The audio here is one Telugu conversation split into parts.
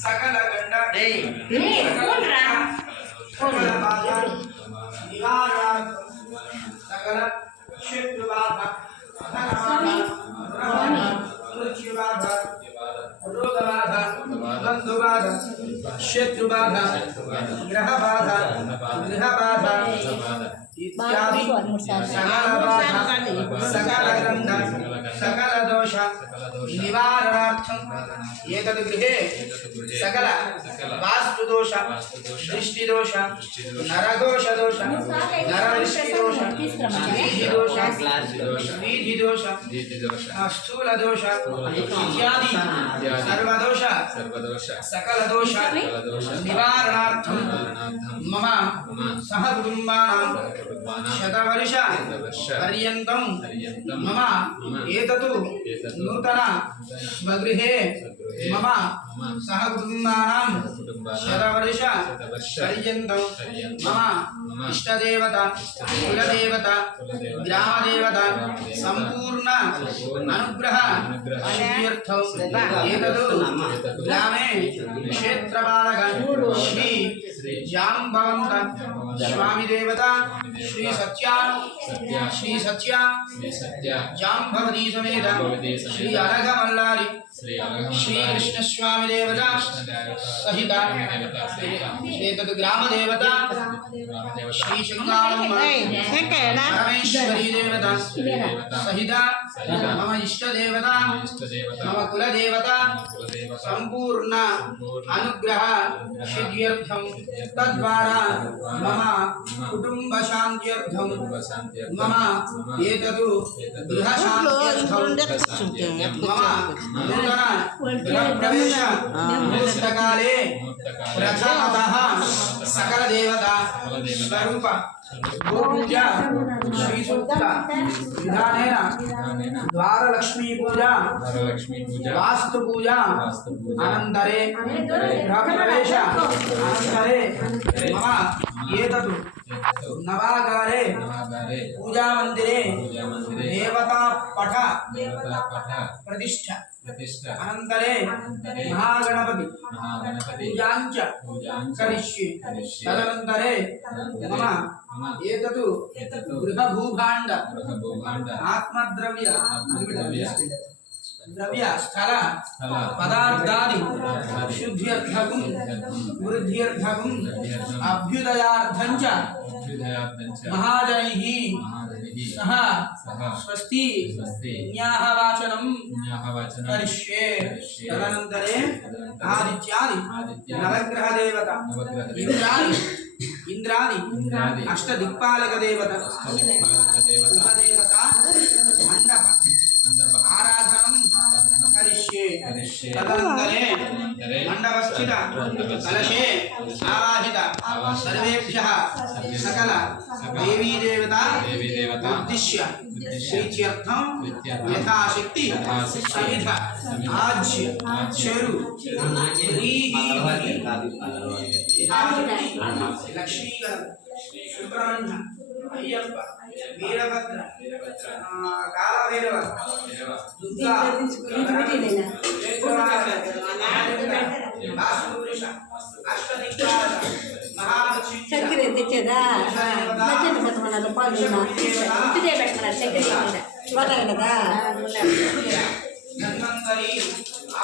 सकल गंड सकल शत्रुबाधा मृत्युबाधा रोगबाधा बंधुबाधा शत्रुबाधा ग्रहबाधा गृहबाधा इत्यादि सकल गंध सकल दोष निवारणार्थम एतद् गृहे सकल वास्तु दोष दृष्टि दोष नरघोष दोष नरदृष्टि दोष वीधि दोष स्थूल दोष इत्यादि सर्वदोष सकल दोष निवारणार्थम मम सह कुटुंबानां शतवर्ष पर्यन्तं मम एतत् नूतन स्वगृहे मम सह कुटुंबानां शतवर्ष पर्यन्तं मम इष्टदेवता कुलदेवता ग्रामदेवता संपूर्ण अनुग्रह सिद्ध्यर्थं एतत् ग्रामे क्षेत्रपालक श्री जाम्बवंत स्वामी देवता श्री सत्या जाम्भवती समेत श्री अनघ मल्लारी श्री कृष्ण स्वामी देवता सहित एतद् ग्राम देवता श्री शंकालम्ब परमेश्वरी देवता सहित मम इष्ट देवता मम कुल देवता संपूर्ण अनुग्रह सिद्ध्यर्थं तद्वारा मम कुटुंब शांत्यर्थं मम एतद् गृह शांत्यर्थं मम प्रवेश मुहूर्तकाले प्रथमतः सकल देवता स्वरूप गोपूजा श्री सूक्त विधानेन द्वारलक्ष्मी पूजा वास्तु पूजा अनन्तरे गृह प्रवेश अनन्तरे मम एतत् नवागारे पूजा मंदिरे देवता पठ प्रतिष्ठा अनन्तरे महागणपति पूजाञ्च करिष्ये तदनन्तरे मम एतत् गृहभूभाण्ड आत्मद्रव्य द्रव्य स्थल पदार्थादि शुद्ध्यर्थं वृद्ध्यर्थं अभ्युदयार्थं च महाजनैः सह स्वस्ति न्याहवाचनं करिष्ये तदनन्तरे आदित्यादि नवग्रह देवता इंद्रादि अष्टदिक्पालक देवता उपदेवता मंडप आराधनं करिष्ये तदनन्तरे मंडपस्थित कलशे आवाहित सर्वेभ्यः सकल देवी देवता उद्दिश्य प्रीत्यर्थं यथाशक्ति समिध आज्य चरु लक्ष्मी सुब्रह्मण्य अय्यप्प वीरभद्र कालभैरव दुर्गा वास्तुपुरुष अष्टदिक्पालक महालक्ष्मी చక్కెర తెచ్చేదా మధ్యన పెట్టమన్నారు పాలు ఇదే పెట్టమన్నారు చక్కెర పోతాయి కదా धन्वंतरी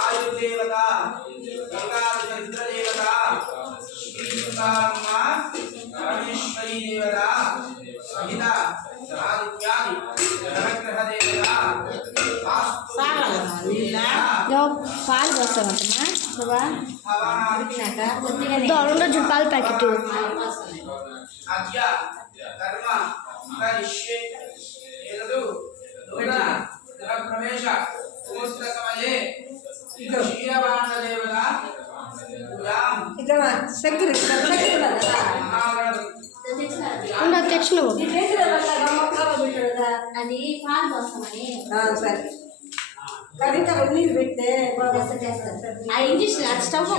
आयुर्देवता एकादशरुद्र देवता श्रीकाम्मा परमेश्वरी देवता सहित आदित्यादि नवग्रह देवता పాలు పోస్తామంటమ్మా రెండు పాలు ప్యాకెట్ आद्य कर्म करिष्ये एतद् नूतन प्रवेश समये क्षीरभाण्ड देवता తెచ్చిన అది పాలు పోస్తామని సరే కవిత నీళ్ళు పెడితే ఆ ఇంజక్షన్ అది స్టవ్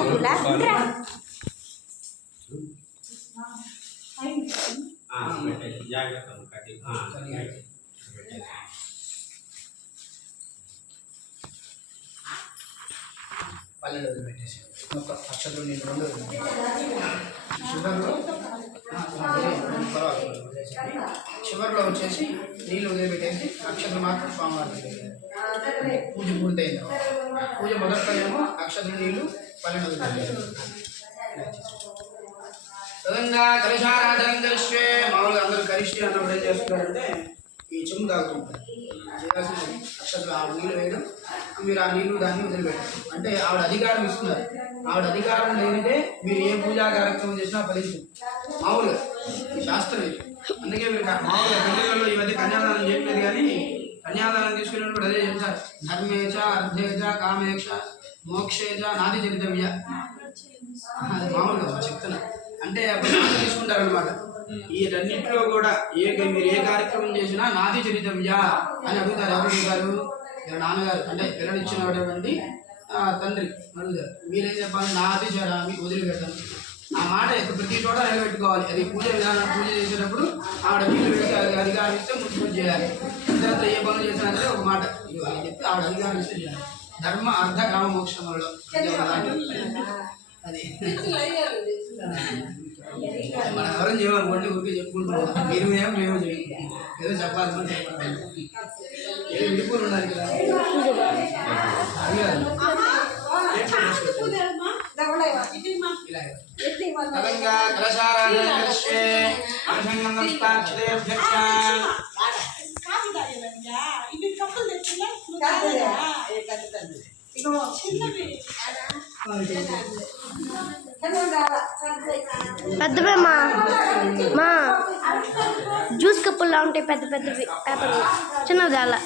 పల్లెలు వదిలిపెట్టేసి మొత్తం అక్షతలు నీళ్ళు రెండు చివరిలో చివరిలో వచ్చేసి నీళ్ళు వదిలిపెట్టేసి అక్షతలు మాత్రం స్వామివారికి పూజ పూర్తయింది. పూజ మొదట్లో ఏమో అక్షతలు నీళ్ళు పల్లెలు వదిలిపెట్టేసి సదంగా కలశారాధనం కలిస్తే మామూలుగా అందరూ కలిసి అన్నప్పుడు ఏం చేస్తున్నారంటే ఈ చెమ్ము తాగుతుంటారు. చేయాల్సింది అక్షతలు ఆ నీళ్ళు వేయడం, మీరు ఆ నీళ్ళు దాన్ని వదిలిపెట్టారు. అంటే ఆవిడ అధికారం ఇస్తున్నారు. ఆవిడ అధికారం లేనిదే మీరు ఏ పూజా కార్యక్రమం చేసినా ఫలించదు మామూలుగా శాస్త్రం ఇది. అందుకే మీరు మామూలుగా పెళ్ళిళ్ళలో ఈ మధ్య కన్యాదానం చేయట్లేదు, కానీ కన్యాదానం తీసుకున్నప్పుడు అదే చెప్తారు. ధర్మేచ అర్థేచ కామేక్ష మోక్షేచ నాది చరితవ్య. అది మామూలుగా చెప్తున్నా. అంటే అప్పుడు నాది తీసుకుంటారనమాట. ఈ రెండింటిలో కూడా మీరు ఏ కార్యక్రమం చేసినా నాది చరితవ్య అని అడుగుతారు. ఎవరు అడుగుతారు? నాన్నగారు అంటే పిల్లనిచ్చినటువంటి తండ్రి అడుగుతారు. మీరేం చెప్పాలి? నాది చరామి వదిలిపెట్టాను. ఆ మాట ప్రతి చోట నిలబెట్టుకోవాలి. అది పూజ విధానం. పూజ చేసేటప్పుడు ఆవిడ నీళ్ళు పెట్టి అధికారం ఇస్తే ముందు పూజ చేయాలి. తర్వాత ఏ పనులు చేసినా సరే ఒక మాట అని చెప్పి ఆవిడ అధికారం ఇస్తే చేయాలి. ధర్మ అర్థ కామ మోక్షంలో అది మనం ఎవరం చేయమనుకోండి, ఊరికే చెప్పుకుంటున్నాం. మీరు ఏమో మేము చేయండి, ఏదో చెప్పాల్సింది చెప్పాలి. ఏదో విడిపోయి ఉండాలి కదా. పెద్దవే మా జ్యూస్ కప్పుల్లో ఉంటాయి పెద్ద పెద్దవి పేపర్లు, చిన్నది అలా.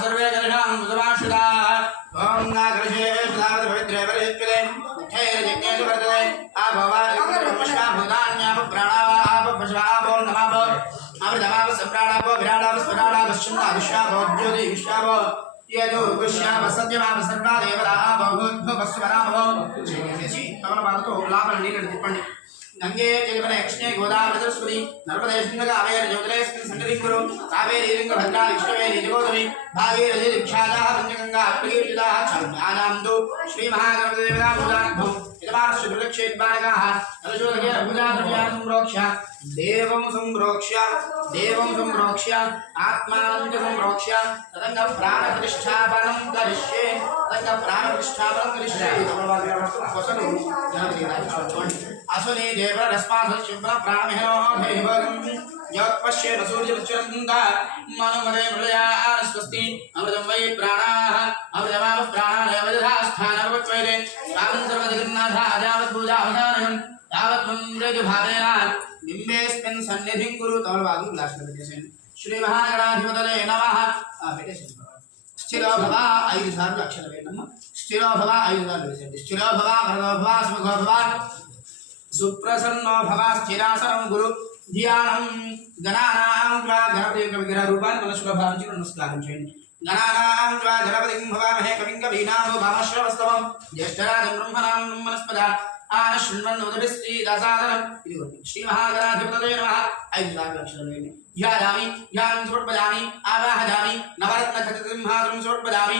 सर्वे ओम नागरजे पवित्रे परित्रे जज्ञेषु वर्तते आभवा पुष्पाभूतान्याप प्राणावाप पशवापो नमापो अमृतमाप सम्प्राणापो विराडाप स्वराडाप श्चन्दाविश्वापो ज्योति विश्वापो यजो विश्वाप सत्यमाप सर्वा देवतापो भूद्भुवस्वरापो చేసి తమలపాలతో లోపల నీళ్ళని తిప్పండి. గంగే జగన యక్షిణే గోదావరి సరస్వతి నర్మదే సింగ కావేరి జ్యోతిరేస్మిన్ సంగతింగురు కావేరి లింగ భద్రా విష్ణువేరి జగోదమి భాగీరథి దీక్షాదా పంచగంగా అప్రకీర్తిదా ఛాయానాందు శ్రీ మహాగణపతి దేవతా పూజార్థం ఇదమార్షు దుర్లక్షేద్వారకాః తలశోదకే పూజా ద్రవ్యాన్ సంప్రోక్ష్య దేవం సంప్రోక్ష్య ఆత్మానం చ సంప్రోక్ష్య తదంగ ప్రాణ ప్రతిష్ఠాపనం కరిష్యే కొసలు అసుని దేవ రస్మాధుష్యుప్ర ప్రాణమేనో దేవగం యోగపశ్యేన సూర్యవృచ్చరంద మనమదే ప్రళయాన స్వస్తి అమృతం వై ప్రాణాః అమృతమావ ప్రాణాలయవధాస్థానవత్వైతే స్వామి సర్వజగన్నాథ అజావత్ పూజావధానం యావత్వం భావేన బింబేస్మిన్ సన్నిధిం కురు. తమలపాదం గ్లాసులో పెట్టేసేయండి. శ్రీ మహాగణాధిపతయే నమః. పెట్టేసేయండి. స్థిరో భవ 5 సార్లు అక్షరం వేయండమ్మ. స్థిరో భవ 5 సార్లు వేసేయండి. స్థిరో భవ వరదో భవ సుఖో భవ సుప్రసన్నో భవ స్థిరాసనం గురు ధ్యానం. గణానాం త్వా గణపతి యొక్క విగ్రహ రూపాన్ని మనసులో భావించి నమస్కారం చేయండి. గణానాం త్వా గణపతిం భవామహే కవిం కవీనామో భామశ్రవస్తవం జ్యేష్ఠరాజం బ్రహ్మణాం మనస్పద ఆనశృణ్వన్నోదరి శ్రీ దాసాదనం. ఇదిగోండి శ్రీ మహాగణాధిపతయే నమః. 5 సార్లు అక్షరం వేయండి. ధ్యాయామి ధ్యానం సమర్పయామి ఆవాహయామి నవరత్న ఖచ్చితంహారం సమర్పయామి.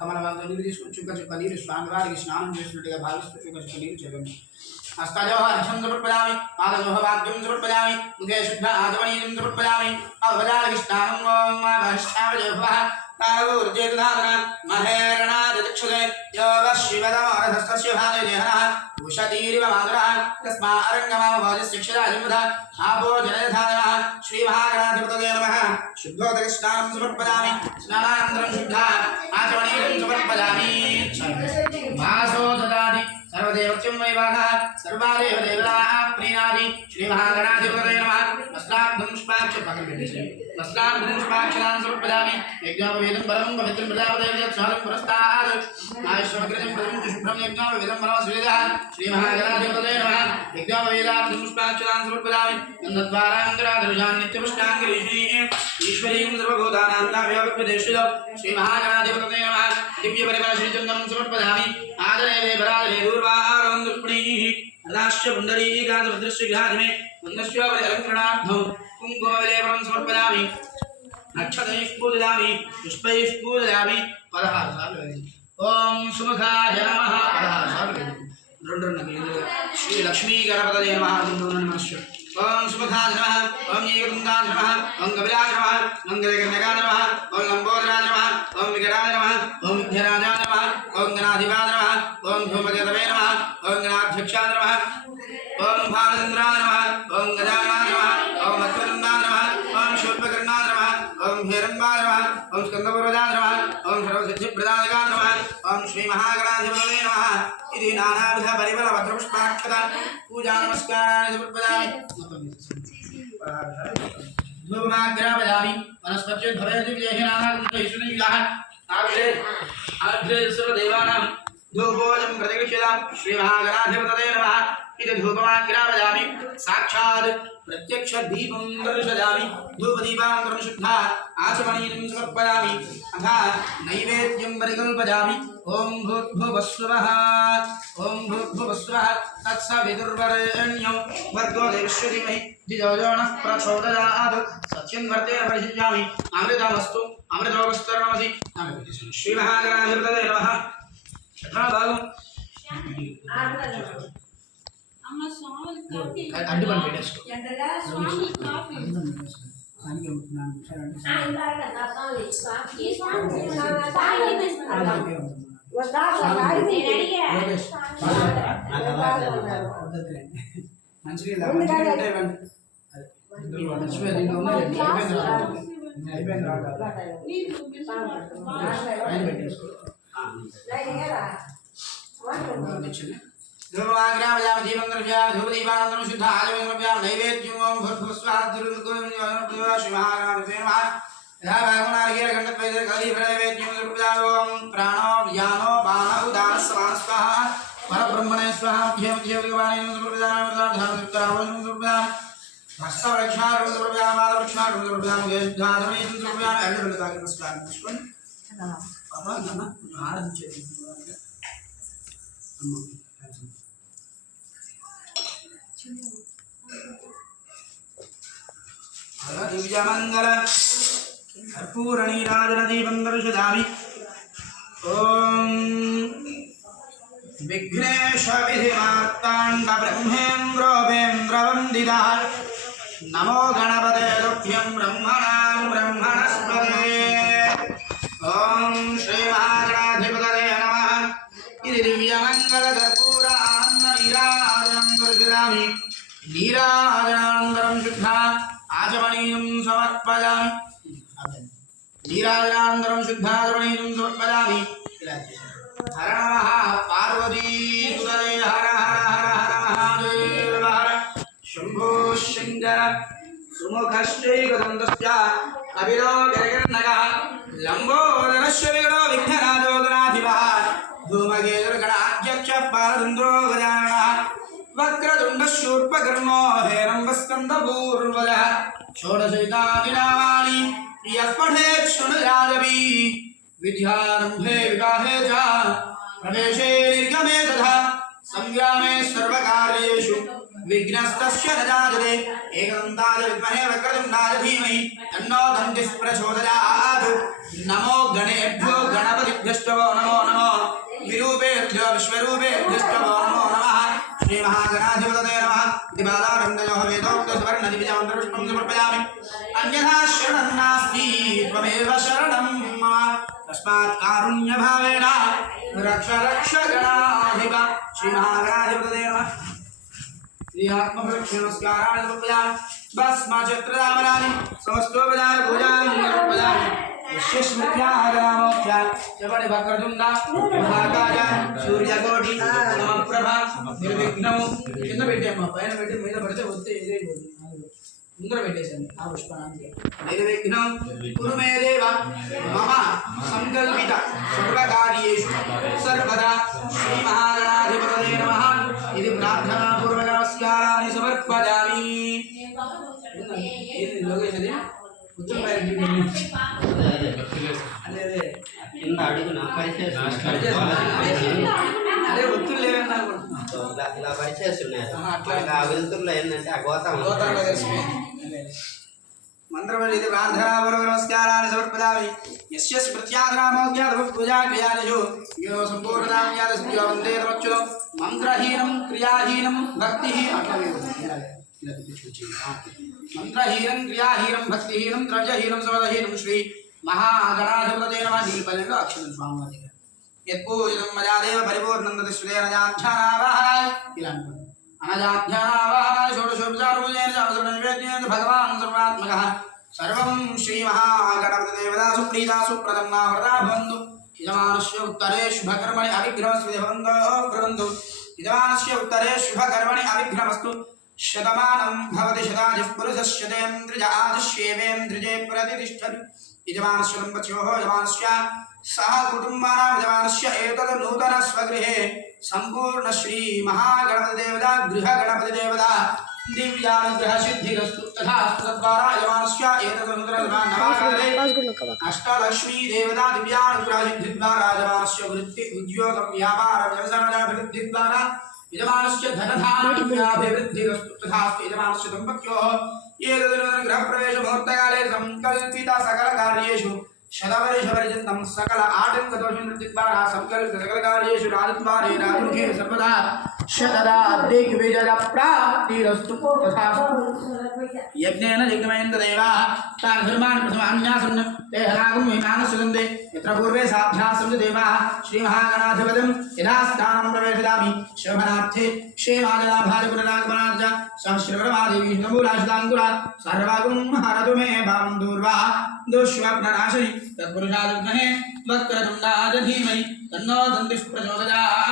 తమలపాదంతో నీరు తీసుకుని చుక్క చుక్క నీరు స్వామివారికి స్నానం చేసినట్టుగా భావిస్తూ చుక్క చుక్క నీరు చేయండి. हस्तयोः अर्घ्यं समर्पयामि पादयोः वाद्यं समर्पयामि मुखे शुद्ध आचमनीयं समर्पयामि अवजारविष्टानं ओं महाष्ठावजोभवः तारवूर्जेतुधातन महेरणादिक्षुते यो वः शिवतमोरधस्तस्य भागदेहनः उषतीरिव मातरः तस्मारङ्गमामभोजशिक्षिराजिमुध आपो जनयधातनः श्रीमहागणाधिपतये नमः. शुद्धोदकस्नानं समर्पयामि स्नानानन्तरं शुद्ध आचमनीयं समर्पयामि. वासो ददाति सर्वदेवत्यं वैवाहः सर्वादेव देवताः प्रीणाति. श्री महागणाधिपतये नमः. वस्त्राब्धं पुष्पाक्षं वस्त्रान् पुष्पाक्षरान् समर्पयामि यज्ञोपवीतं परमं पवित्रं प्रजापतिर्यच्छालं पुरस्तात् आयुष्मकृतं प्रथमं शुभ्रं यज्ञोपवीतं परमं श्रीजः श्रीमहागणाधिपतये नमः यज्ञोपवीतार्थं पुष्पाक्षरान् समर्पयामि नन्दद्वारान्तरादर्शान् नित्यपुष्टाङ्गिरीः ईश्वरीं सर्वभूतानां नाव्यापदेशो श्रीमहागणाधिपतये नमः दिव्यपरिमलश्रीचन्दनं समर्पयामि आदरे वरादरे दूर्वारों दुर्पणीः अदाश्च पुण्डरीकान्तर्दृश्यगृहादिमे पुण्यस्योपरिलङ्करणार्थं कुङ्कुमविलेपनं समर्पयामि अक्षतैः पूजयामि पुष्पैः पूजयामि ॐ सुमुखाय नमः श्री लक्ष्मी गणपतये नमः ॐ सुमुखाय नमः ॐ एकदन्ताय नमः ॐ कपिलाय नमः ॐ गजकर्णकाय नमः ॐ लम्बोदराय नमः ॐ विकटाय नमः ॐ विघ्नराजाय नमः ॐ गणाधिपाय नमः ॐ धूमकेतवे नमः ॐ गणाध्यक्षाय नमः ॐ भालचन्द्राय नमः ॐ गजाननाय नमः ॐ मत्स्यवृन्दाय नमः ॐ शूर्पकर्णाय नमः ॐ हेरम्बाय नमः ॐ स्कन्दपूर्वजाय नमः ॐ सर्वसिद्धिप्रदायकाय नमः ॐ श्रीमहागणाधिपतये नमः इति नानाविध परिमलपत्रपुष्पाक्षता पूजा नमस्काराणि समर्पयामि धूपमाग्रापयामि वनस्पतिर्भवेद्दिव्यैः नानाविधैश्वर्यैः आग्रे सर्वदेवानां धूपोऽयं प्रतिगृह्यतां श्रीमहागणाधिपतये नमः इति धूपमाग्रापयामि साक्षात् प्रत्यक्षदीपं दर्शयामि धूपदीपान्तरं शुद्धा आचमनीयं समर्पयामि अथा नैवेद्यं परिकल्पयामि ॐ भूर्भुवस्सुवः तत्सवितुर्वरेण्यं भर्गो देवस्य धीमहि धियो यो नः प्रचोदयात् सत्यं वर्तेन परिषिञ्जामि अमृतमस्तु अमृतोपस्तरणमसि श्रीमहागणाधिपतये नमः भागं అమ్మ స్వామి కాఫీ అడ్డుపని పెట్టేసుకో ఎండలా స్వామి కాఫీ దానికి ఉంటున్నాను సార్ అంటే ఇందాక నా స్వామి కాఫీ స్వామి మంచిగా धूपदीपानन्दनं शुद्ध आचमनीयं नैवेद्यं ॐ भूर्भुवस्सुवः श्रीमहागणाधिपतये नमः यथा भागवनारिकेलकण्ठद्वैतकलीफलनैवेद्यं समर्पयामि प्राणो व्यानो बाण उदानः समानः स्वाहा परब्रह्मणे स्वाहा ध्येयवाणीं समर्पयामि हस्तवृक्षारोहणं समर्पयामि पादवृक्षारोहणं समर्पयामि गेशधारणं समर्पयामि अग्निवृताग्नि नमस्कारं पुष्पं आराधिंचेति दिव्यमंगल कर्पूरणीराजनदीपं दर्शयामि ॐ विघ्नेश विधिमार्ताण्ड ब्रह्मेन्द्रोपेन्द्रवन्दिता नमो गणपते तुभ्यं ब्रह्मणां ब्रह्मणस्पते ॐ श्रीमहागणाधिपतये नमः इति दिव्यमंगल कर्पूर आनन्दनीराजनं दर्शयामि नीराजनानन्दं शुद्धा आचमनीयं समर्पयामि नीराजनानन्दं शुद्धाचमनीयं समर्पयामि हर नमः पार्वतीसुतये हर हर हर हर महादेव हर शम्भो शङ्कर सुमुखश्चैकदन्तश्च कपिलो गजकर्णकः लम्बोदरस्य विगणो विघ्नराजोदनाधिपः धूमकेतुर्गणाध्यक्षः बालचन्द्रो गजाननः वक्रतुण्डशूर्पकर्णो हेरम्बस्कन्दपूर्वजः षोडशैतानि नामानि यः पठेत् शृणुराजपि विद्यारम्भे विवाहे च प्रवेशे निर्गमे तथा संग्रामे सर्वकार्येषु विघ्नस्तस्य न जायते एकदन्ताय विद्महे वक्रतुण्डाय धीमहि तन्नो दन्तिः प्रचोदयात् नमो गणेभ्यो गणपतिभ्यश्च नमो नमो विरूपेभ्यो विश्वरूपेभ्यश्च नमो नमः श्रीमहागणाधिपतये नमः इति बालारण्ययोः वेदोक्तसुवर्णदिव्यमन्त्रपुष्पं समर्पयामि अन्यथा शरणं नास्ति त्वमेव शरणं मम तस्मात् कारुण्यभावेन रक्ष रक्ष गणाधिप श्रीमहागणाधिपतये नमः श्री आत्मप्रक्षणस्काराणि समर्पयामि भस्मचक्रदामराणि समस्तोपचार पूजां समर्पयामि विश्वस्मित्याहरामोक्ष्या चपणि वक्रतुण्डा महाकाय सूर्यकोटि समप्रभा निर्विघ्नं కింద పెట్టేమ్మా పైన పెట్టి మీద పడితే వస్తే ఇదే ముందర పెట్టేశాను ఆ పుష్పాన్ని. निर्विघ्नं कुरु मे देव मम संकल्पित सर्वकार्येषु सर्वदा श्रीमहागणाधिपतये नमः इति प्रार्थनापूर्वक नमस्काराणि समर्पयामि। ఏంది లోకేష్ అది ఉత్తర అదే అదే కింద అడుగున అదే ఒత్తులు లేవని ఇలా పరిచేస్తున్నారు. అట్లా ఆ వెలుతురులో ఏంటంటే ఆ గోతం గోత్రంలో కలిసిపోయింది మంత్రవల్లిది ప్రార్థనాపూర్వక నమస్కారాన్ని సమర్పయామి యస్య స్మృత్యాద్రామోజ్ఞాత పూజా క్రియాదిషు యో సంపూర్ణతాం జ్ఞాతస్య వందే తమచ్యుతం మంత్రహీనం క్రియాహీనం భక్తిహీనం అట్లా ఇలా తీసుకొచ్చి మంత్రహీనం క్రియాహీనం భక్తిహీనం ద్రవ్యహీనం సమదహీనం శ్రీ మహాగణాధిపతయే నమః నీలపల్లెలో అక్షరం స్వామివారి దగ్గర యత్పూజితం మయాదేవ పరిపూర్ణం తదిశ్వేరజాధ్యానావాహాయ ఇలా అనుకోండి అనజాధ్యానావాహాయ షోడశోపచారపూజేన సహస్రనైవేద్యేన భగవాన్ సర్వాత్మకః సర్వం శ్రీ మహాగణపతిదేవతా సుప్రీతా సుప్రదం నామృతా భవంతు యజమానస్య ఉత్తరే శుభకర్మణి అవిఘ్నమస్తు భవంతో యజమానస్య ఉత్తరే శుభకర్మణి అవిఘ్నమస్తు శతమానం భవతి శతాధిః పురుషస్యతేంద్రియ ఆదిశ్యేవేంద్రిజే ప్రతిష్టతి యజమానస్య దంపత్యోః యజమానస్య సహ కుటుంబానాం యజమానస్య ఏతద్ నూతన స్వగృహే సంపూర్ణ శ్రీ మహాగణపతి దేవతా గృహ గణపతి దేవతా దివ్యానుగ్రహ సిద్ధిరస్తు తథాస్తు తద్వారా యజమానస్య ఏతద్ నూతన నవాకారే అష్టలక్ష్మీ దేవతా దివ్యానుగ్రహ సిద్ధి ద్వారా యజమానస్య వృత్తి ఉద్యోగ వ్యాపార వ్యవసాయాభివృద్ధి ద్వారా యజమానస్య ధనధాన్యాభివృద్ధిరస్తు తథాస్తు యజమానస్య దంపత్యోః ఏతద్ నూతన గృహప్రవేశ ముహూర్తకాలే సంకల్పిత సకల కార్యేషు శతవర్షపర్యంతం సకల ఆటంకదోషనివృత్తిద్వారా సంకల్పిత సకల కార్యేషు రాజద్వారే రాజముఖే సర్వదా శతదా దిగ్విజయ ప్రాప్తిరస్తు తథాస్తు యజ్ఞేన యజ్ఞమయంత దేవాః తాన్ ధర్మాన్ ప్రథమాన్యాసన్ తే హనాగం విమానసుగంధే యత్ర పూర్వే సాభ్యాసం చ దేవాః శ్రీమహాగణాధిపతిం యథా స్థానం ప్రవేశయామి శోభనార్థే క్షేమాజలాభాయ పునరాగమనార్థ సహస్రవరమాదేవి నమూలాశితాంకురా సర్వాగం హరతు మే భావం దూర్వా దుష్స్వప్ననాశని తత్పురుషాదుగ్మహే వక్రతుండాయ ధీమహి తన్నో దంతిః ప్రచోదయాత్।